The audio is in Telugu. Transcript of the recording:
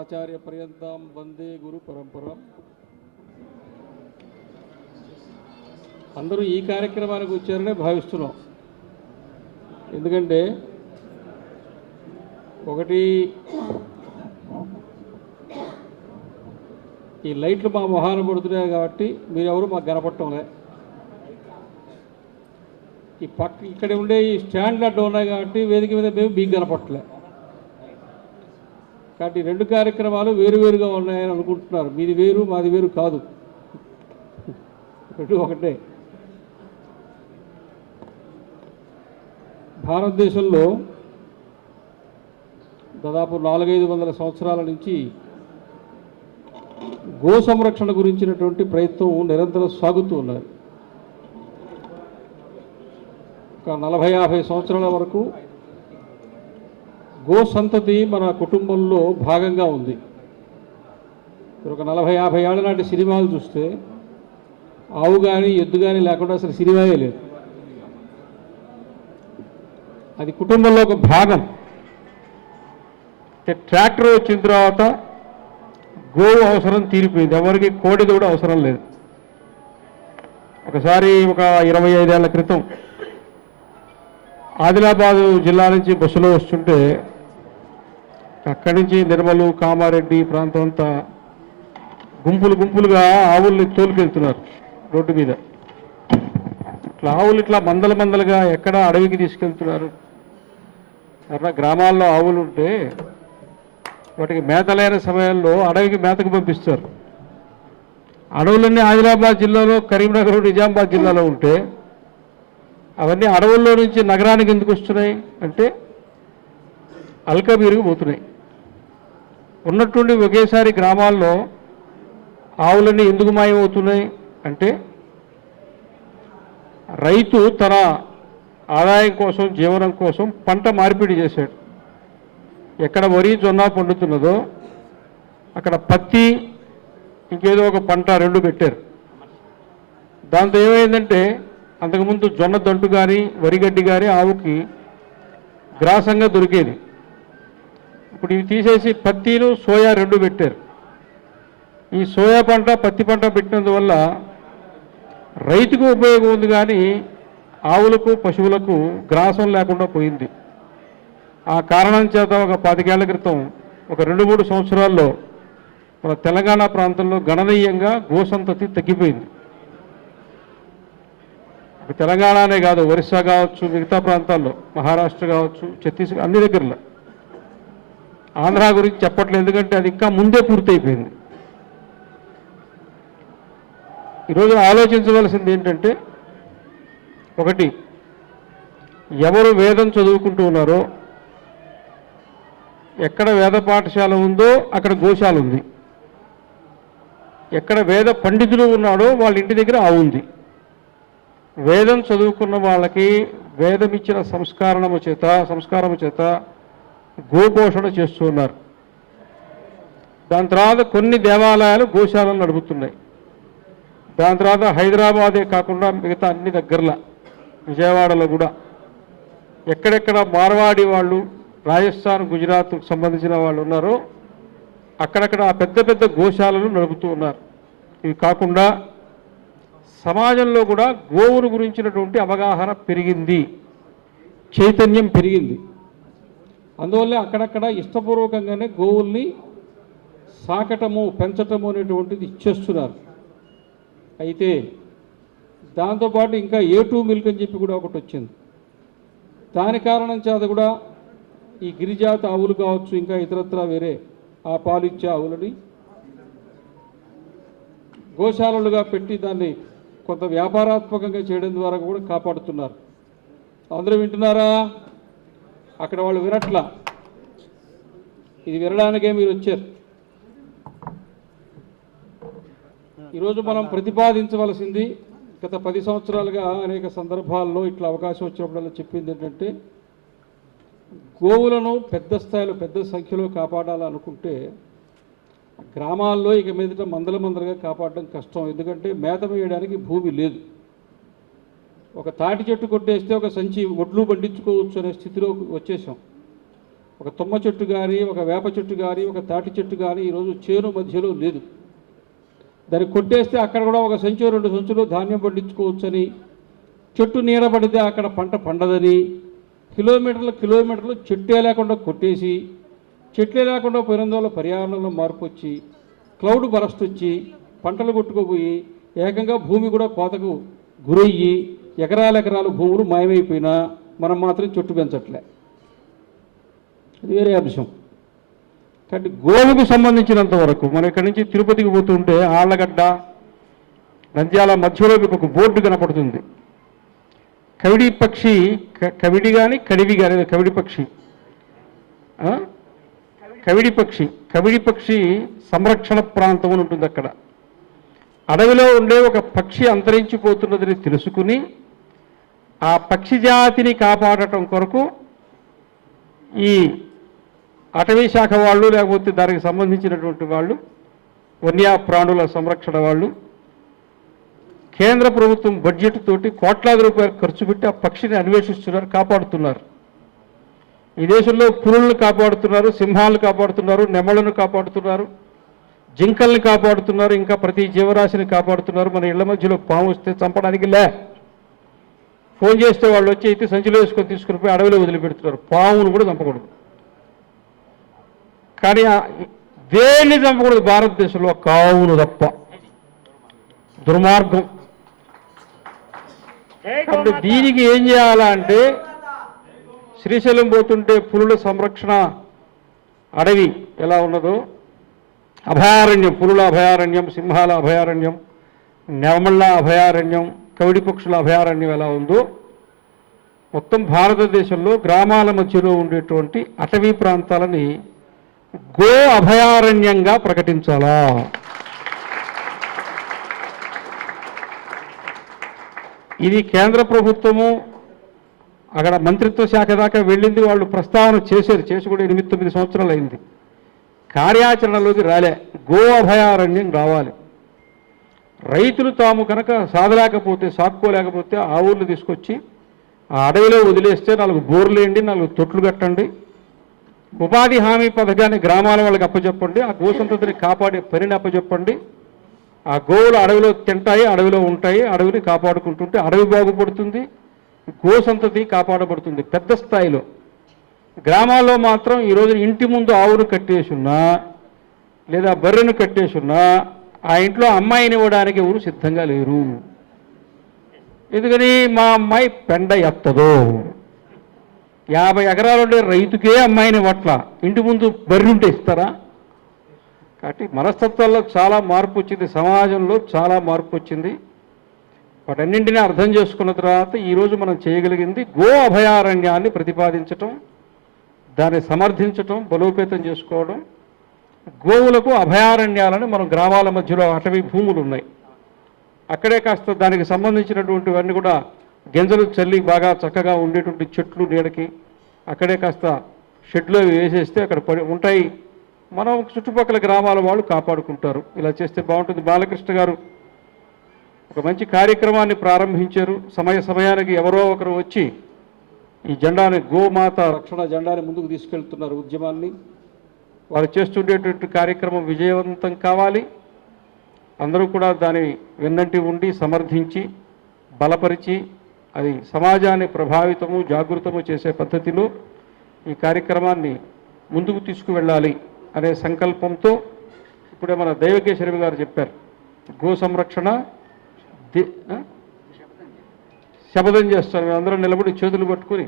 అస్మదాచార్య పర్యంతం వందే గురు పరంపరం. అందరూ ఈ కార్యక్రమానికి వచ్చారనే భావిస్తున్నాం. ఎందుకంటే ఒకటి, ఈ లైట్లు మా మొహాన పడుతున్నాయి కాబట్టి మీరెవరు మాకు కనపడటంలే. ఈ పక్క ఇక్కడ ఉండే ఈ స్టాండ్లు అడ్డు ఉన్నాయి కాబట్టి వేదిక మీద మేము మీకు కనపడలే. కాబట్టి రెండు కార్యక్రమాలు వేరువేరుగా ఉన్నాయని అనుకుంటున్నారు. మీది వేరు, మాది వేరు కాదు, రెండు ఒకటే. భారతదేశంలో దాదాపు 400-500 సంవత్సరాల నుంచి గో సంరక్షణ గురించినటువంటి ప్రయత్నం నిరంతరం సాగుతూ ఉన్నది. ఒక 40-50 సంవత్సరాల వరకు గో సంతతి మన కుటుంబంలో భాగంగా ఉంది. ఒక 40-50 ఏళ్ల నాటి సినిమాలు చూస్తే ఆవు కానీ ఎద్దు కానీ లేకుండా అసలు సినిమాయే లేదు. అది కుటుంబంలో ఒక భాగం. ట్రాక్టర్ వచ్చిన తర్వాత గోవు అవసరం తీరిపోయింది, ఎవరికి కోడిది కూడా అవసరం లేదు. ఒకసారి ఒక 25 ఏళ్ల క్రితం ఆదిలాబాదు జిల్లా నుంచి బస్సులో వస్తుంటే అక్కడి నుంచి నిర్మలు, కామారెడ్డి ప్రాంతం అంతా గుంపులుగా ఆవుల్ని తోలుకెళ్తున్నారు రోడ్డు మీద. ఇట్లా ఆవులు ఇట్లా మందలుగా ఎక్కడ అడవికి తీసుకెళ్తున్నారు. అట్లా గ్రామాల్లో ఆవులు ఉంటే వాటికి మేత లేని సమయంలో అడవికి మేతకు పంపిస్తారు. అడవులన్నీ ఆదిలాబాద్ జిల్లాలో, కరీంనగర్, నిజామాబాద్ జిల్లాలో ఉంటే అవన్నీ అడవుల్లో నుంచి నగరానికి ఎందుకు వస్తున్నాయి అంటే అల్కబీరుగు పోతున్నాయి. ఉన్నట్టుండి ఒకేసారి గ్రామాల్లో ఆవులన్నీ ఎందుకు మాయమవుతున్నాయి అంటే రైతు తన ఆదాయం కోసం, జీవనం కోసం పంట మార్పిడి చేశాడు. ఎక్కడ వరి, జొన్న పండుతున్నదో అక్కడ పత్తి, ఇంకేదో ఒక పంట రెండు పెట్టారు. దాంతో ఏమైందంటే అంతకుముందు జొన్న దంటు కానీ వరిగడ్డి కానీ ఆవుకి గ్రాసంగా దొరికేది. ఇప్పుడు ఇవి తీసేసి పత్తిను, సోయా రెండు పెట్టారు. ఈ సోయా పంట, పత్తి పంట పెట్టినందువల్ల రైతుకు ఉపయోగం ఉంది కానీ ఆవులకు, పశువులకు గ్రాసం లేకుండా పోయింది. ఆ కారణం చేత ఒక 25 ఏళ్ల క్రితం, ఒక 2-3 సంవత్సరాల్లో మన తెలంగాణ ప్రాంతంలో గణనీయంగా గోసంతతి తగ్గిపోయింది. తెలంగాణనే కాదు, ఒరిస్సా కావచ్చు, మిగతా ప్రాంతాల్లో, మహారాష్ట్ర కావచ్చు, ఛత్తీస్గఢ్, అన్ని దగ్గరలో. ఆంధ్ర గురించి చెప్పట్లేదు, ఎందుకంటే అది ఇంకా ముందే పూర్తయిపోయింది. ఈరోజు ఆలోచించవలసింది ఏంటంటే, ఒకటి, ఎవరు వేదం చదువుకుంటూ ఉన్నారో, ఎక్కడ వేద పాఠశాల ఉందో అక్కడ గోశాల ఉంది. ఎక్కడ వేద పండితుడు ఉన్నాడో వాళ్ళ ఇంటి దగ్గర ఆవు ఉంది. వేదం చదువుకున్న వాళ్ళకి వేదం ఇచ్చిన సంస్కారము చేత గోపోషణ చేస్తూ ఉన్నారు. దాని తర్వాత కొన్ని దేవాలయాలు గోశాలలు నడుపుతున్నాయి. దాని తర్వాత హైదరాబాదే కాకుండా మిగతా అన్ని దగ్గరలో, విజయవాడలో కూడా ఎక్కడెక్కడ మార్వాడి వాళ్ళు, రాజస్థాన్, గుజరాత్కు సంబంధించిన వాళ్ళు ఉన్నారో అక్కడక్కడ పెద్ద గోశాలలు నడుపుతూ ఉన్నారు. ఇవి కాకుండా సమాజంలో కూడా గోవును గురించినటువంటి అవగాహన పెరిగింది, చైతన్యం పెరిగింది. అందువల్లే అక్కడక్కడ ఇష్టపూర్వకంగానే గోవుల్ని సాకటము, పెంచటము అనేటువంటిది ఇచ్చేస్తున్నారు. అయితే దాంతోపాటు ఇంకా A2 మిల్క్ అని చెప్పి కూడా ఒకటి వచ్చింది. దాని కారణం చేత కూడా ఈ గిరిజాతి ఆవులు కావచ్చు, ఇంకా ఇతరత్రా వేరే ఆ పాలిచ్చే ఆవులని గోశాలలుగా పెట్టి దాన్ని కొంత వ్యాపారాత్మకంగా చేయడం ద్వారా కూడా కాపాడుతున్నారు. అందరూ వింటున్నారా? అక్కడ వాళ్ళు వినట్లా, ఇది వినడానికే మీరు వచ్చారు. ఈరోజు మనం ప్రతిపాదించవలసింది, గత 10 సంవత్సరాలుగా అనేక సందర్భాల్లో ఇట్లా అవకాశం వచ్చినప్పుడల్లా చెప్పింది ఏంటంటే, గోవులను పెద్ద స్థాయిలో, పెద్ద సంఖ్యలో కాపాడాలనుకుంటే గ్రామాల్లో ఇక మీదట మందలుగా కాపాడడం కష్టం. ఎందుకంటే మేత వేయడానికి భూమి లేదు. ఒక తాటి చెట్టు కొట్టేస్తే ఒక సంచి ఒడ్లు పండించుకోవచ్చు అనే స్థితిలో వచ్చేసాం. ఒక తుమ్మ చెట్టు కానీ, ఒక వేప చెట్టు కానీ, ఒక తాటి చెట్టు కానీ ఈరోజు చేను మధ్యలో లేదు. దాన్ని కొట్టేస్తే అక్కడ కూడా ఒక సంచో 2 సంచులు ధాన్యం పండించుకోవచ్చని, చెట్టు నీడబడితే అక్కడ పంట పండదని, కిలోమీటర్లు చెట్టే లేకుండా కొట్టేసి, చెట్లే లేకుండా పోయినందువల్ల పర్యావరణంలో మార్పు వచ్చి, క్లౌడ్ బరస్ట్ వచ్చి పంటలు కొట్టుకుపోయి ఏకంగా భూమి కూడా కోతకు గురయ్యి ఎకరాలు భూములు మాయమైపోయినా మనం మాత్రం చెట్టు పెంచట్లే. అది వేరే అంశం. కాబట్టి గోవుకు సంబంధించినంత వరకు మనం ఇక్కడి నుంచి తిరుపతికి పోతుంటే ఆళ్ళగడ్డ నంద్యాల మధ్యలో మీకు ఒక బోర్డు కనపడుతుంది. కవిడి పక్షి, కవిడి కానీ కడివి కానీ, కవిడి పక్షి సంరక్షణ ప్రాంతం అని ఉంటుంది. అక్కడ అడవిలో ఉండే ఒక పక్షి అంతరించిపోతున్నదని తెలుసుకుని ఆ పక్షి జాతిని కాపాడటం కొరకు ఈ అటవీ శాఖ వాళ్ళు, లేకపోతే దానికి సంబంధించినటువంటి వాళ్ళు, వన్యప్రాణుల సంరక్షణ వాళ్ళు కేంద్ర ప్రభుత్వం బడ్జెట్ తోటి కోట్లాది రూపాయలు ఖర్చు పెట్టి ఆ పక్షిని అన్వేషిస్తున్నారు, కాపాడుతున్నారు. ఈ దేశంలో పులులను కాపాడుతున్నారు, సింహాలను కాపాడుతున్నారు, నెమళ్లను కాపాడుతున్నారు, జింకల్ని కాపాడుతున్నారు, ఇంకా ప్రతి జీవరాశిని కాపాడుతున్నారు. మన ఇళ్ల మధ్యలో పాము వస్తే చంపడానికి ఫోన్ చేస్తే వాళ్ళు వచ్చి అయితే సంచిలో వేసుకొని తీసుకుని పోయి అడవిలో వదిలిపెడుతున్నారు. పామును కూడా చంపకూడదు. కానీ దేన్ని చంపకూడదు భారతదేశంలో? కావును తప్ప. దుర్మార్గం. కాబట్టి దీనికి ఏం చేయాలంటే శ్రీశైలం పోతుంటే పులుల సంరక్షణ అడవి ఎలా ఉన్నదో, అభయారణ్యం, పులుల అభయారణ్యం, సింహాల అభయారణ్యం, నెమళ్ళ అభయారణ్యం, కవిడి పక్షుల అభయారణ్యం ఎలా ఉందో మొత్తం భారతదేశంలో గ్రామాల మధ్యలో ఉండేటువంటి అటవీ ప్రాంతాలని గో అభయారణ్యంగా ప్రకటించాలా? ఇది కేంద్ర ప్రభుత్వము అక్కడ మంత్రిత్వ శాఖ దాకా వెళ్ళింది. వాళ్ళు ప్రస్తావన చేసి కూడా 8-9 సంవత్సరాలు అయింది. కార్యాచరణలోకి రాలే. గో అభయారణ్యం రావాలి. రైతులు తాము కనుక సాక్కోలేకపోతే ఆవులు తీసుకొచ్చి ఆ అడవిలో వదిలేస్తే 4 బోర్లు వేయండి, 4 తొట్లు కట్టండి, ఉపాధి హామీ పథకాన్ని గ్రామాల వాళ్ళకి అప్పచెప్పండి, ఆ గోసంతతిని కాపాడే పనిని అప్పచెప్పండి. ఆ గోవులు అడవిలో తింటాయి, అడవిలో ఉంటాయి, అడవిని కాపాడుకుంటుంటే అడవి బాగుపడుతుంది, గోసంతతి కాపాడబడుతుంది పెద్ద స్థాయిలో. గ్రామాల్లో మాత్రం ఈరోజు ఇంటి ముందు ఆవును కట్టేసున్నా లేదా బర్రెను కట్టేసున్నా ఆ ఇంట్లో అమ్మాయిని ఇవ్వడానికి ఎవరు సిద్ధంగా లేరు. ఎందుకని? మా అమ్మాయి పెండ ఎత్తదో. 50 ఎకరాలు ఉండే రైతుకే అమ్మాయిని ఇవ్వట్ల, ఇంటి ముందు బర్రె ఉంటే ఇస్తారా? కాబట్టి మనస్తత్వాల్లో చాలా మార్పు వచ్చింది, సమాజంలో చాలా మార్పు వచ్చింది. వాటన్నింటినీ అర్థం చేసుకున్న తర్వాత ఈరోజు మనం చేయగలిగింది గో అభయారణ్యాన్ని ప్రతిపాదించటం, దాన్ని సమర్థించటం, బలోపేతం చేసుకోవడం. గోవులకు అభయారణ్యాలను మనం గ్రామాల మధ్యలో అటవీ భూములు ఉన్నాయి, అక్కడే కాస్త దానికి సంబంధించినటువంటివన్నీ కూడా గింజలు చల్లి బాగా చక్కగా ఉండేటువంటి చెట్లు నీడకి అక్కడే కాస్త షెడ్లో వేసేస్తే అక్కడ ఉంటాయి. మనం చుట్టుపక్కల గ్రామాల వాళ్ళు కాపాడుకుంటారు. ఇలా చేస్తే బాగుంటుంది. బాలకృష్ణ గారు ఒక మంచి కార్యక్రమాన్ని ప్రారంభించారు. సమయానికి ఎవరో ఒకరు వచ్చి ఈ జెండాని, గోమాత రక్షణ జెండాని ముందుకు తీసుకెళ్తున్నారు ఉద్యమాన్ని. వారు చేస్తుండేటువంటి కార్యక్రమం విజయవంతం కావాలి. అందరూ కూడా దాని వెన్నంటి ఉండి సమర్థించి బలపరిచి అది సమాజాన్ని ప్రభావితము జాగృతము చేసే పద్ధతిలో ఈ కార్యక్రమాన్ని ముందుకు తీసుకువెళ్ళాలి అనే సంకల్పంతో ఇప్పుడే మన దైవకేశరి గారు చెప్పారు, గో సంరక్షణ శపథం చేస్తారు. అందరూ నిలబడి చేతులు పట్టుకొని